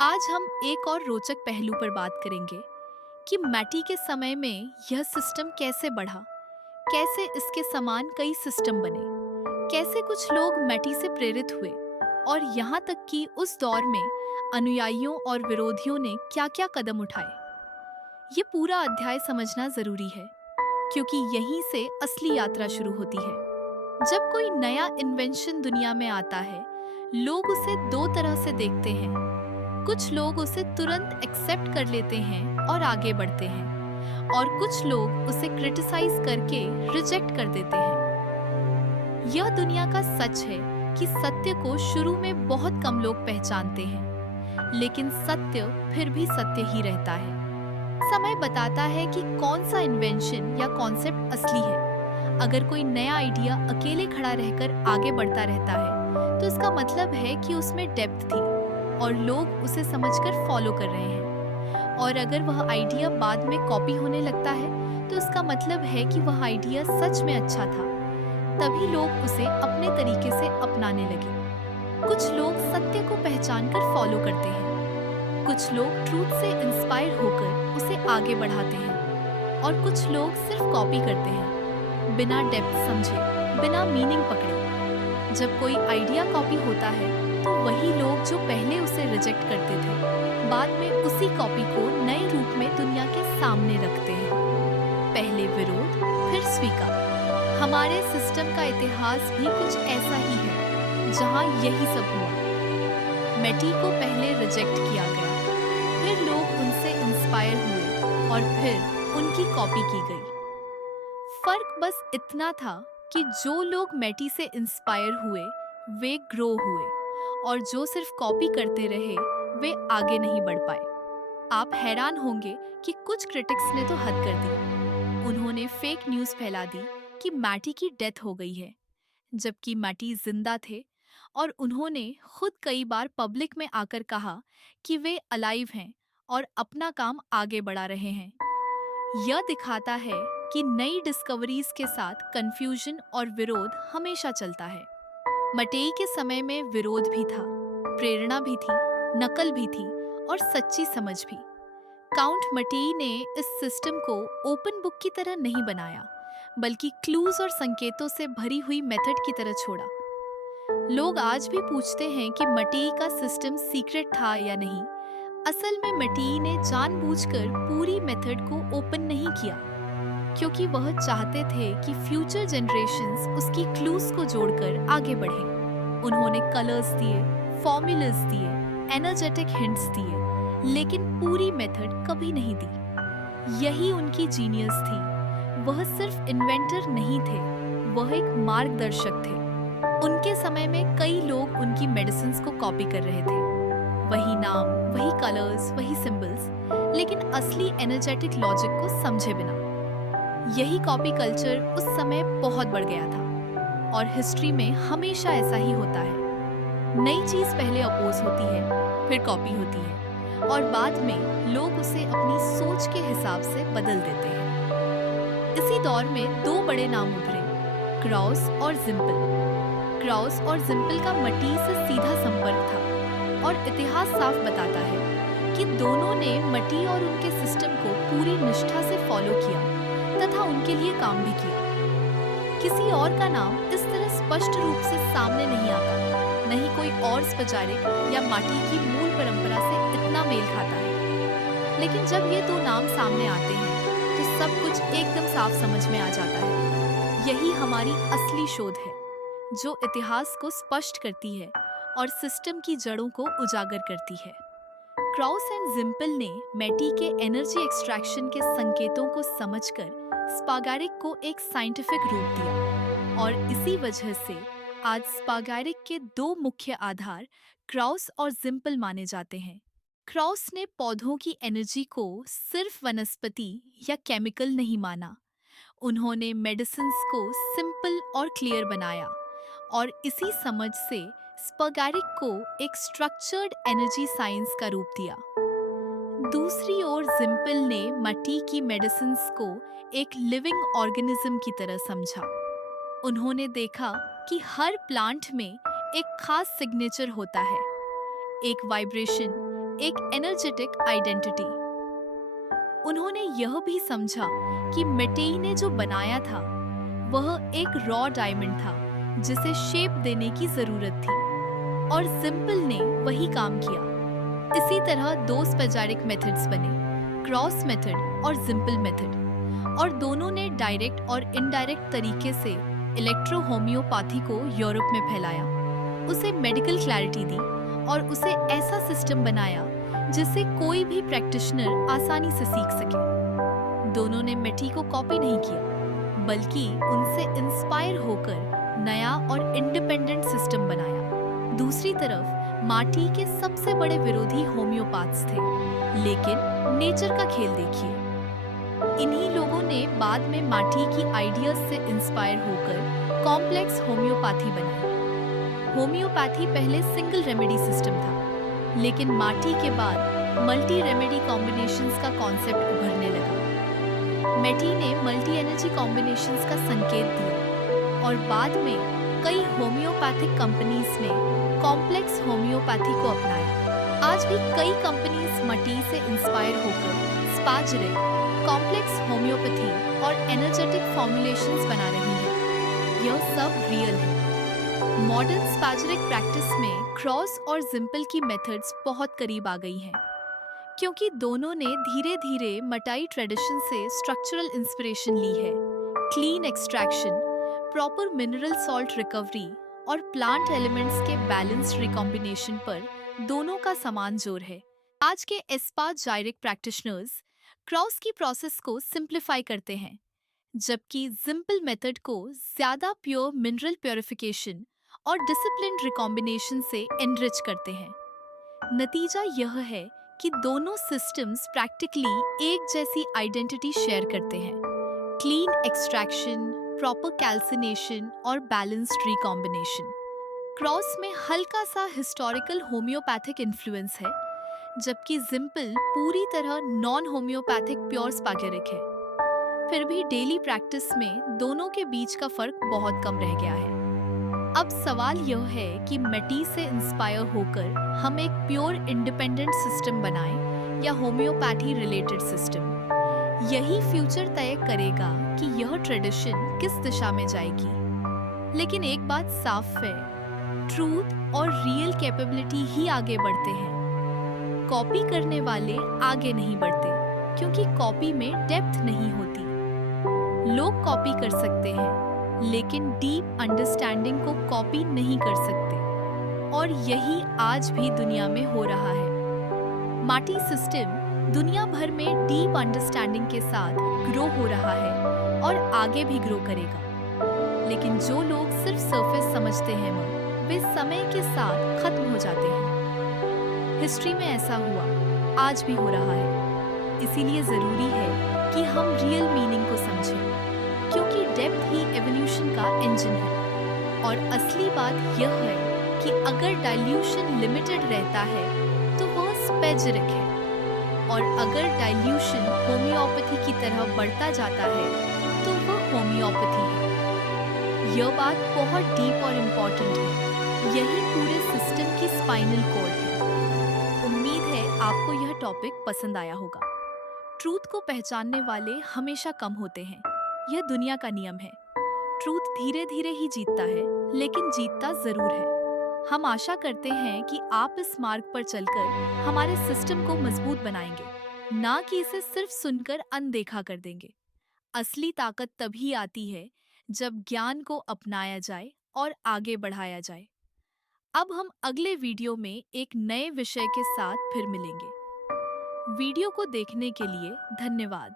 आज हम एक और रोचक पहलू पर बात करेंगे कि मैटी के समय में यह सिस्टम कैसे बढ़ा, कैसे इसके समान कई सिस्टम बने, कैसे कुछ लोग मैटी से प्रेरित हुए और यहाँ तक कि उस दौर में अनुयायियों और विरोधियों ने क्या-क्या कदम उठाए। ये पूरा अध्याय समझना जरूरी है क्योंकि यहीं से असली यात्रा शुरू होती है। जब कोई नया इन्वेंशन दुनिया में आता है, लोग उसे दो तरह से देखते हैं। कुछ लोग उसे तुरंत एक्सेप्ट कर लेते हैं और आगे बढ़ते हैं और कुछ लोग उसे क्रिटिसाइज करके रिजेक्ट कर देते हैं। यह दुनिया का सच है कि सत्य को शुरू में बहुत कम लोग पहचानते हैं, लेकिन सत्य फिर भी सत्य ही रहता है। समय बताता है कि कौन सा इन्वेंशन या कॉन्सेप्ट असली है। अगर कोई नया आइडिया अकेले खड़ा रहकर आगे बढ़ता रहता है, तो इसका मतलब है कि उसमें डेप्थ थी और लोग उसे समझकर फॉलो कर रहे हैं। और अगर वह आइडिया बाद में कॉपी होने लगता है, तो इसका मतलब है कि वह आइडिया सच में अच्छा था। तभी लोग उसे अपने तरीके से अपनाने लगे। कुछ लोग सत्य को पहचानकर फॉलो करते हैं, कुछ लोग ट्रूथ से इंस्पायर होकर उसे आगे बढ़ाते हैं और कुछ लोग सिर्फ कॉपी करते हैं, बिना डेप्थ समझे, बिना मीनिंग पकड़े। जब कोई आइडिया कॉपी होता है, तो वही लोग जो पहले उसे रिजेक्ट करते थे, बाद में उसी कॉपी को नए रूप में दुनिया के सामने रखते हैं। पहले विरोध, फिर स्वीकार। हमारे सिस्टम का इतिहास भी कुछ ऐसा ही है, जहां यही सब हुआ। मैटी को पहले रिजेक्ट किया गया, फिर लोग उनसे इंस्पायर हुए और फिर उनकी कॉपी की गई। फर्क बस इतना था कि जो लोग मैटी से इंस्पायर हुए, वे ग्रो हुए और जो सिर्फ कॉपी करते रहे, वे आगे नहीं बढ़ पाए। आप हैरान होंगे कि कुछ क्रिटिक्स ने तो हद कर दी। उन्होंने फेक न्यूज़ फैला दी कि मैटी की डेथ हो गई है, जबकि मैटी जिंदा थे और उन्होंने खुद कई बार पब्लिक में आकर कहा कि वे अलाइव हैं और अपना काम आगे बढ़ा रहे हैं। यह दिखाता है कि नई डिस्कवरीज के साथ कंफ्यूजन और विरोध हमेशा चलता है। मटेई के समय में विरोध भी था, प्रेरणा भी थी, नकल भी थी और सच्ची समझ भी। काउंट मटेई ने इस सिस्टम को ओपन बुक की तरह नहीं बनाया, बल्कि क्लूज और संकेतों से भरी हुई मेथड की तरह छोड़ा। लोग आज भी पूछते हैं कि मटेई का सिस्टम सीक्रेट था या नहीं। असल में मटेई ने जानबूझकर पूरी मेथड को ओपन नहीं किया, क्योंकि वह चाहते थे कि फ्यूचर जनरेशन्स उसकी क्लूज को जोड़कर आगे बढ़ें। उन्होंने कलर्स दिए, फॉर्मूलाज दिए, एनर्जेटिक हिंट्स दिए, लेकिन पूरी मेथड कभी नहीं दी। यही उनकी जीनियस थी। वह सिर्फ इन्वेंटर नहीं थे, वह एक मार्गदर्शक थे। उनके समय में कई लोग उनकी मेडिसिन्स को कॉपी कर रहे थे। वही नाम, वही कलर्स, वही सिंबल्स, लेकिन असली एनर्जेटिक लॉजिक को समझे बिना। यही कॉपी कल्चर उस समय बहुत बढ़ गया था और हिस्ट्री में हमेशा ऐसा ही होता है। नई चीज पहले अपोज होती है, फिर कॉपी होती है और बाद में लोग उसे अपनी सोच के हिसाब से बदल देते हैं। इसी दौर में दो बड़े नाम उभरे, क्राउस और जिम्पल। क्राउस और जिम्पल का मटी से सीधा संपर्क था और इतिहास साफ बताता है कि दोनों ने मटी और उनके सिस्टम को पूरी निष्ठा से फॉलो किया तथा उनके लिए काम भी किया। किसी और का नाम इस तरह स्पष्ट रूप से सामने नहीं आता, नहीं कोई और स्पजारिक या माटी की मूल परंपरा से इतना मेल खाता है। लेकिन जब ये दो नाम सामने आते हैं, तो सब कुछ एकदम साफ समझ में आ जाता है। यही हमारी असली शोध है, जो इतिहास को स्पष्ट करती है और सिस्टम की जड़ों को उजागर करती है। क्राउस एंड जिम्पल ने मैटी के एनर्जी एक्सट्रैक्शन के संकेतों को समझकर स्पागारिक को एक साइंटिफिक रूप दिया और इसी वजह से आज स्पागारिक के दो मुख्य आधार क्राउस और जिम्पल माने जाते हैं। क्राउस ने पौधों की एनर्जी को सिर्फ वनस्पति या केमिकल नहीं माना, उन्होंने मेडिसिन्स को सिंपल और क्लियर बनाया और इसी समझ से स्पगारिक को एक स्ट्रक्चर्ड एनर्जी साइंस का रूप दिया। दूसरी ओर जिम्पल ने मट्टी की मेडिसिन्स को एक लिविंग ऑर्गेनिज्म की तरह समझा। उन्होंने देखा कि हर प्लांट में एक खास सिग्नेचर होता है, एक वाइब्रेशन, एक एनर्जेटिक आइडेंटिटी। उन्होंने यह भी समझा कि मेटेई ने जो बनाया था वह एक रॉ डायमंड था जिसे शेप देने की जरूरत थी, और सिंपल ने वही काम किया। इसी तरह दो स्पेजारिक मेथड्स बने, क्रॉस मेथड और सिंपल मेथड, और दोनों ने डायरेक्ट और इनडायरेक्ट तरीके से इलेक्ट्रो होम्योपैथी को यूरोप में फैलाया, उसे मेडिकल क्लैरिटी दी और उसे ऐसा सिस्टम बनाया जिसे कोई भी प्रैक्टिशनर आसानी से सीख सके। दोनों ने मेटी को कॉपी नहीं किया, बल्कि उनसे इंस्पायर होकर नया और इंडिपेंडेंट सिस्टम बनाया। दूसरी तरफ माटी के सबसे बड़े विरोधी होम्योपैथ्स थे, लेकिन नेचर का खेल देखिए। इन्हीं लोगों ने बाद में माटी की आइडियाज से इंस्पायर होकर कॉम्प्लेक्स होम्योपैथी बनाई। होम्योपैथी पहले सिंगल रेमेडी सिस्टम था, लेकिन माटी के बाद मल्टी रेमेडी कॉम्बिनेशंस का कॉन्सेप्ट उभरने लगा। मेटी ने मल्टी एनर्जी कॉम्बिनेशंस का संकेत दिया, और बाद में कई होम्योपैथिक कंपनीज ने कॉम्प्लेक्स होम्योपैथी को अपनाया। आज भी कई कंपनीज माटी से इंस्पायर होकर स्पाजरिक, कॉम्प्लेक्स होम्योपैथी और एनर्जेटिक फॉर्मुलेशंस बना रही हैं। यह सब रियल है। मॉडर्न स्पैजरिक प्रैक्टिस में क्रॉस और सिंपल की मेथड्स बहुत करीब आ गई हैं, क्योंकि दोनों ने धीरे धीरे मटाई ट्रेडिशन से स्ट्रक्चरल इंस्पिरेशन ली है। Clean extraction, proper mineral salt recovery और प्लांट एलिमेंट्स के बैलेंस्ड रिकॉम्बिनेशन पर दोनों का समान जोर है। आज के एस्पाजाइरिक प्रैक्टिशनर्स क्रॉस की प्रोसेस को सिंप्लीफाई करते हैं, जबकि सिंपल मेथड को ज्यादा प्योर मिनरल प्योरिफिकेशन और डिसिप्लिन्ड रिकॉम्बिनेशन से एनरिच करते हैं। नतीजा यह है कि दोनों सिस्टम्स प्रैक्टिकली एक जैसी आइडेंटिटी शेयर करते हैं, क्लीन एक्सट्रैक्शन, प्रॉपर कैल्सिनेशन और बैलेंस्ड रिकॉम्बिनेशन। क्रॉस में हल्का सा हिस्टोरिकल होम्योपैथिक इन्फ्लुएंस है, जबकि सिंपल पूरी तरह नॉन होम्योपैथिक प्योर स्पागेरिक है। फिर भी डेली प्रैक्टिस में दोनों के बीच का फर्क बहुत कम रह गया है। अब सवाल यह है कि मेटी से इंस्पायर होकर हम एक प्योर इंडिपेंडेंट सिस्टम बनाएं या होम्योपैथी रिलेटेड सिस्टम। यही फ्यूचर तय करेगा कि यह ट्रेडिशन किस दिशा में जाएगी। लेकिन एक बात साफ है, ट्रूथ और रियल कैपेबिलिटी ही आगे बढ़ते हैं। कॉपी करने वाले आगे नहीं बढ़ते, क्योंकि कॉपी में डेप्थ नहीं होती। लोग कॉपी कर सकते हैं, लेकिन डीप अंडरस्टैंडिंग को कॉपी नहीं कर सकते, और यही आज भी दुनिया में हो रहा है। माटी सिस्टम दुनिया भर में डीप अंडरस्टैंडिंग के साथ ग्रो हो रहा है और आगे भी ग्रो करेगा। लेकिन जो लोग सिर्फ सरफेस समझते हैं वे समय के साथ खत्म हो जाते हैं। हिस्ट्री में ऐसा हुआ, आज भी हो रहा है। इसीलिए जरूरी है कि हम रियल मीनिंग को समझें, क्योंकि डेप्थ ही एवोल्यूशन का इंजन है। और असली बात यह है कि अगर डाइल्यूशन लिमिटेड रहता है तो वह स्पेजरिक है, और अगर डाइल्यूशन होम्योपैथी की तरह बढ़ता जाता है तो वह होम्योपैथी है। यह बात बहुत डीप और इम्पोर्टेंट है। यही पूरे सिस्टम की स्पाइनल कॉर्ड है। उम्मीद है आपको यह टॉपिक पसंद आया होगा। ट्रूथ को पहचानने वाले हमेशा कम होते हैं, यह दुनिया का नियम है। ट्रूथ धीरे धीरे ही जीतता है, लेकिन जीतता जरूर है। हम आशा करते हैं कि आप इस मार्ग पर चलकर हमारे सिस्टम को मजबूत बनाएंगे, ना कि इसे सिर्फ सुनकर अनदेखा कर देंगे। असली ताकत तभी आती है जब ज्ञान को अपनाया जाए और आगे बढ़ाया जाए। अब हम अगले वीडियो में एक नए विषय के साथ फिर मिलेंगे। वीडियो को देखने के लिए धन्यवाद।